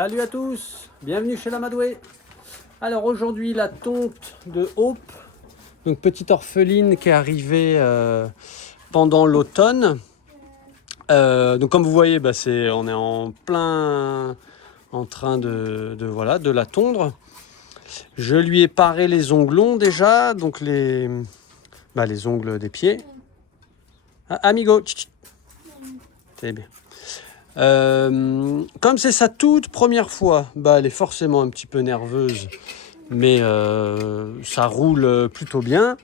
Salut à tous, bienvenue chez l'Amadoué. Alors aujourd'hui la tonte de Hope, donc petite orpheline qui est arrivée pendant l'automne. Donc comme vous voyez, on est en plein en train de la tondre. Je lui ai paré les onglons déjà, donc les ongles des pieds. Ah, amigo, c'est bien. Comme c'est sa toute première fois, elle est forcément un petit peu nerveuse, mais ça roule plutôt bien.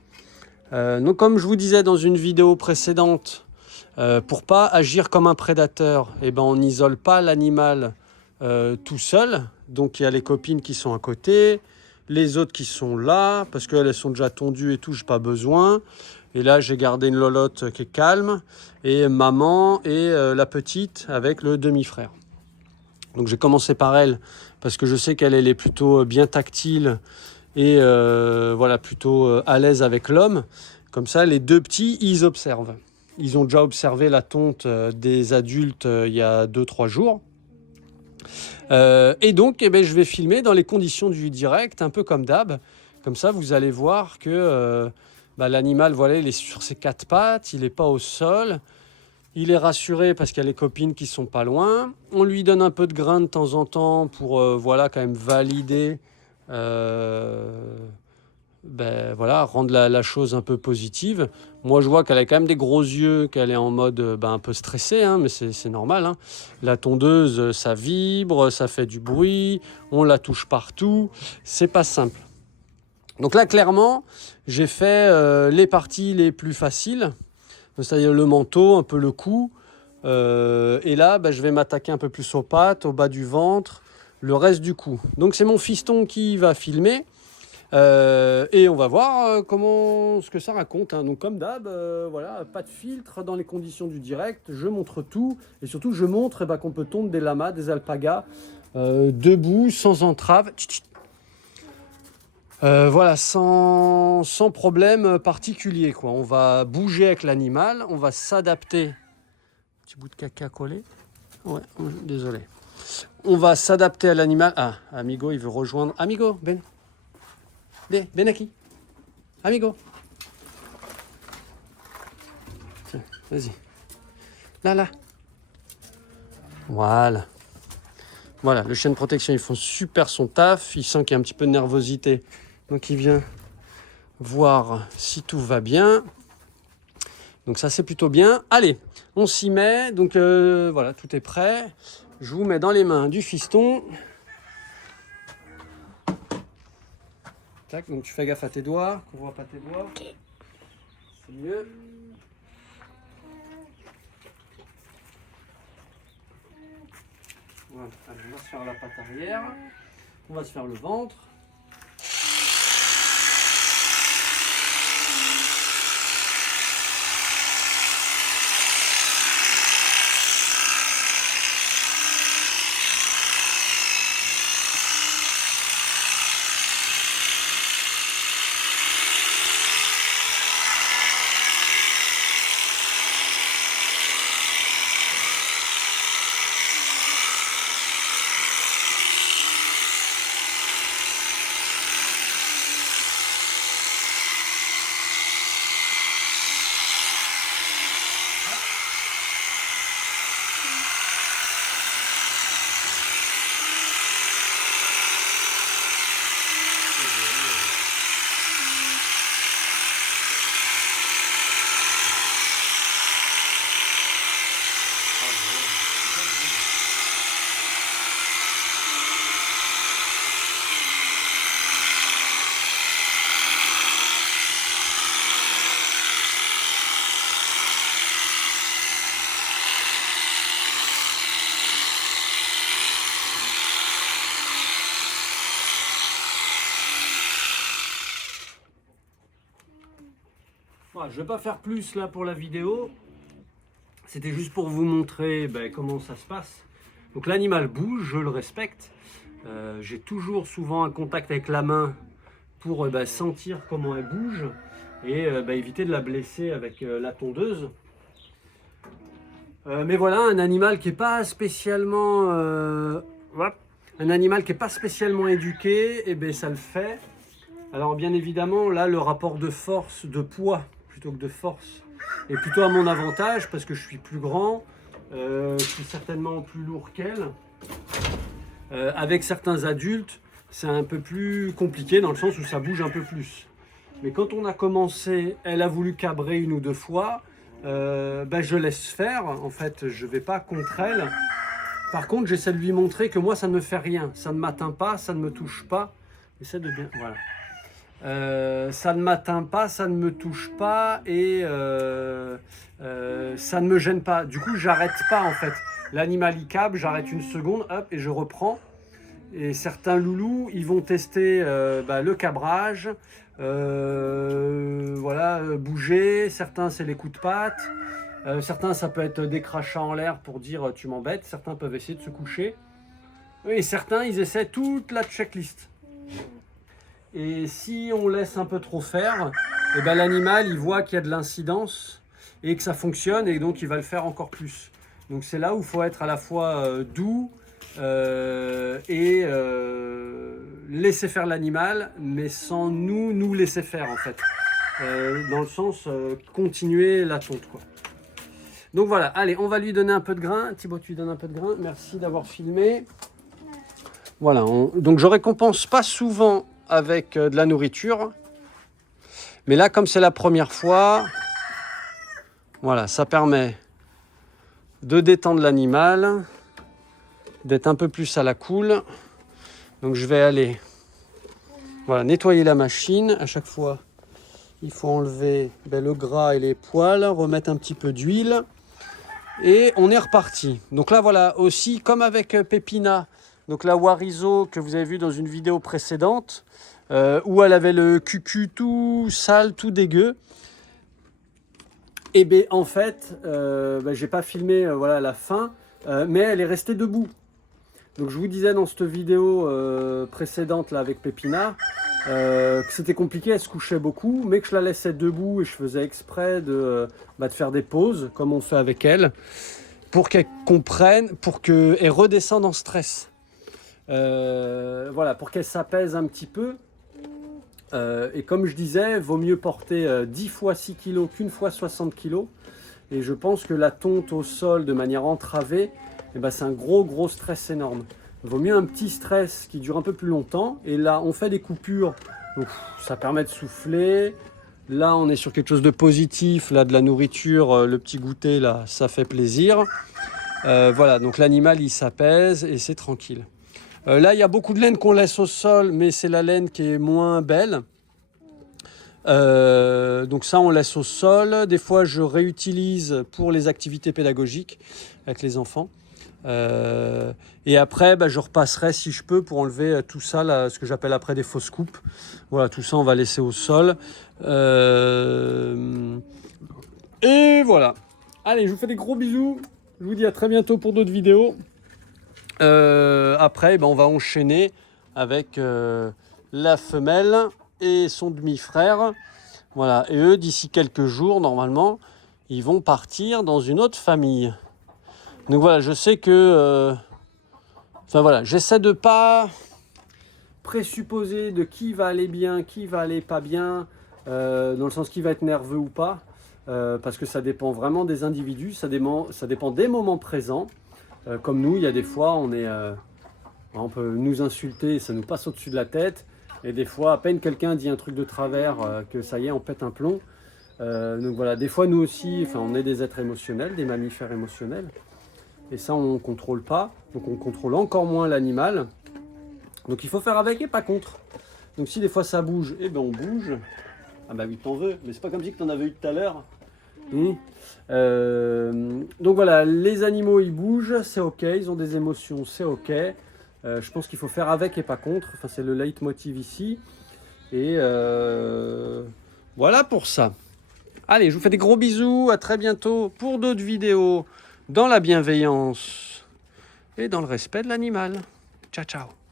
Donc comme je vous disais dans une vidéo précédente, pour pas agir comme un prédateur, on n'isole pas l'animal tout seul. Donc il y a les copines qui sont à côté, les autres qui sont là, parce qu'elles sont déjà tondues et tout, j'ai pas besoin. Et là, j'ai gardé une lolotte qui est calme, et maman et la petite avec le demi-frère. Donc j'ai commencé par elle, parce que je sais qu'elle est plutôt bien tactile, et plutôt à l'aise avec l'homme. Comme ça, les deux petits, ils observent. Ils ont déjà observé la tonte des adultes il y a 2-3 jours. Et donc, je vais filmer dans les conditions du direct, un peu comme d'hab. Comme ça, vous allez voir que l'animal, voilà, il est sur ses 4 pattes, il n'est pas au sol. Il est rassuré parce qu'il y a les copines qui sont pas loin. On lui donne un peu de grain de temps en temps pour quand même valider, rendre la chose un peu positive. Moi, je vois qu'elle a quand même des gros yeux, qu'elle est en mode un peu stressée, hein, mais c'est normal. Hein. La tondeuse, ça vibre, ça fait du bruit, on la touche partout. C'est pas simple. Donc là, clairement, j'ai fait les parties les plus faciles, c'est-à-dire le manteau, un peu le cou. Et là, je vais m'attaquer un peu plus aux pattes, au bas du ventre, le reste du cou. Donc c'est mon fiston qui va filmer. Et on va voir ce que ça raconte. Hein. Donc comme d'hab, pas de filtre dans les conditions du direct. Je montre tout. Et surtout, je montre qu'on peut tondre des lamas, des alpagas, debout, sans entrave. Sans problème particulier, quoi. On va bouger avec l'animal, on va s'adapter. Petit bout de caca collé. Ouais, désolé. On va s'adapter à l'animal. Ah, Amigo, il veut rejoindre. Amigo, Ben. Ben aquí. Amigo. Tiens, vas-y. Là. Voilà. Voilà, le chien de protection, ils font super son taf. Il sent qu'il y a un petit peu de nervosité. Donc il vient voir si tout va bien. Donc ça, c'est plutôt bien. Allez, on s'y met. Donc tout est prêt. Je vous mets dans les mains du fiston. Tac, donc tu fais gaffe à tes doigts, qu'on voit pas tes doigts. C'est mieux. Voilà, allez, on va se faire la patte arrière. On va se faire le ventre. Voilà, je ne vais pas faire plus là pour la vidéo. C'était juste pour vous montrer comment ça se passe. Donc l'animal bouge, je le respecte. J'ai toujours souvent un contact avec la main pour sentir comment elle bouge et éviter de la blesser avec la tondeuse. Mais voilà, un animal qui n'est pas spécialement Un animal qui n'est pas spécialement éduqué, eh bien, ça le fait. Alors bien évidemment, là, le rapport de force, de poids, plutôt que de force, est plutôt à mon avantage parce que je suis plus grand, je suis certainement plus lourd qu'elle. Avec certains adultes, c'est un peu plus compliqué dans le sens où ça bouge un peu plus. Mais quand on a commencé, elle a voulu cabrer 1 ou 2 fois, je laisse faire. En fait, je ne vais pas contre elle. Par contre, j'essaie de lui montrer que moi, ça ne me fait rien. Ça ne m'atteint pas, ça ne me touche pas. J'essaie de bien... Voilà. Ça ne m'atteint pas, ça ne me touche pas et ça ne me gêne pas. Du coup, j'arrête pas en fait. L'animal il câble, j'arrête 1 seconde, hop, et je reprends. Et certains loulous, ils vont tester le cabrage, voilà, bouger. Certains, c'est les coups de patte. Certains, ça peut être des crachats en l'air pour dire tu m'embêtes. Certains peuvent essayer de se coucher. Et certains, ils essaient toute la checklist. Et si on laisse un peu trop faire, eh ben, l'animal, il voit qu'il y a de l'incidence et que ça fonctionne et donc il va le faire encore plus. Donc c'est là où il faut être à la fois doux et laisser faire l'animal, mais sans nous laisser faire en fait. Dans le sens continuer la tonte, quoi. Donc voilà, allez, on va lui donner un peu de grain. Thibaut, tu lui donnes un peu de grain. Merci d'avoir filmé. Voilà, donc je récompense pas souvent avec de la nourriture. Mais là, comme c'est la première fois, voilà, ça permet de détendre l'animal, d'être un peu plus à la cool. Donc je vais aller nettoyer la machine. À chaque fois, il faut enlever le gras et les poils, remettre un petit peu d'huile. Et on est reparti. Donc là, voilà, aussi, comme avec Pépina, donc la Wariso que vous avez vu dans une vidéo précédente, où elle avait le cucu tout sale, tout dégueu. Et bien en fait, j'ai pas filmé la fin, mais elle est restée debout. Donc je vous disais dans cette vidéo précédente là avec Pépina que c'était compliqué, elle se couchait beaucoup, mais que je la laissais debout et je faisais exprès de faire des pauses comme on fait avec elle, pour qu'elle comprenne, pour qu'elle redescende en stress. Pour qu'elle s'apaise un petit peu. Et comme je disais, vaut mieux porter 10 fois 6 kg qu'une fois 60 kg. Et je pense que la tonte au sol de manière entravée, c'est un gros stress énorme. Il vaut mieux un petit stress qui dure un peu plus longtemps. Et là, on fait des coupures, donc ça permet de souffler. Là, on est sur quelque chose de positif, là, de la nourriture, le petit goûter, là, ça fait plaisir. Donc l'animal, il s'apaise et c'est tranquille. Là, il y a beaucoup de laine qu'on laisse au sol, mais c'est la laine qui est moins belle. Donc ça, on laisse au sol. Des fois, je réutilise pour les activités pédagogiques avec les enfants. Et après, je repasserai si je peux pour enlever tout ça, là, ce que j'appelle après des fausses coupes. Voilà, tout ça, on va laisser au sol. Et voilà. Allez, je vous fais des gros bisous. Je vous dis à très bientôt pour d'autres vidéos. Après, on va enchaîner avec la femelle et son demi-frère. Voilà. Et eux, d'ici quelques jours, normalement, ils vont partir dans une autre famille. Donc voilà, je sais que... j'essaie de pas présupposer de qui va aller bien, qui va aller pas bien, dans le sens qui va être nerveux ou pas, parce que ça dépend vraiment des individus, ça dépend des moments présents. Comme nous, il y a des fois, on peut nous insulter, ça nous passe au-dessus de la tête, et des fois, à peine quelqu'un dit un truc de travers, que ça y est, on pète un plomb. Donc voilà, des fois, nous aussi, on est des êtres émotionnels, des mammifères émotionnels, et ça, on ne contrôle pas, donc on contrôle encore moins l'animal. Donc il faut faire avec et pas contre. Donc si des fois ça bouge, on bouge. Ah bah oui, t'en veux, mais c'est pas comme si tu en avais eu tout à l'heure. Donc voilà, les animaux ils bougent, c'est ok, ils ont des émotions, c'est ok. Je pense qu'il faut faire avec et pas contre, c'est le leitmotiv ici. Et voilà pour ça. Allez, je vous fais des gros bisous, à très bientôt pour d'autres vidéos dans la bienveillance et dans le respect de l'animal. Ciao, ciao.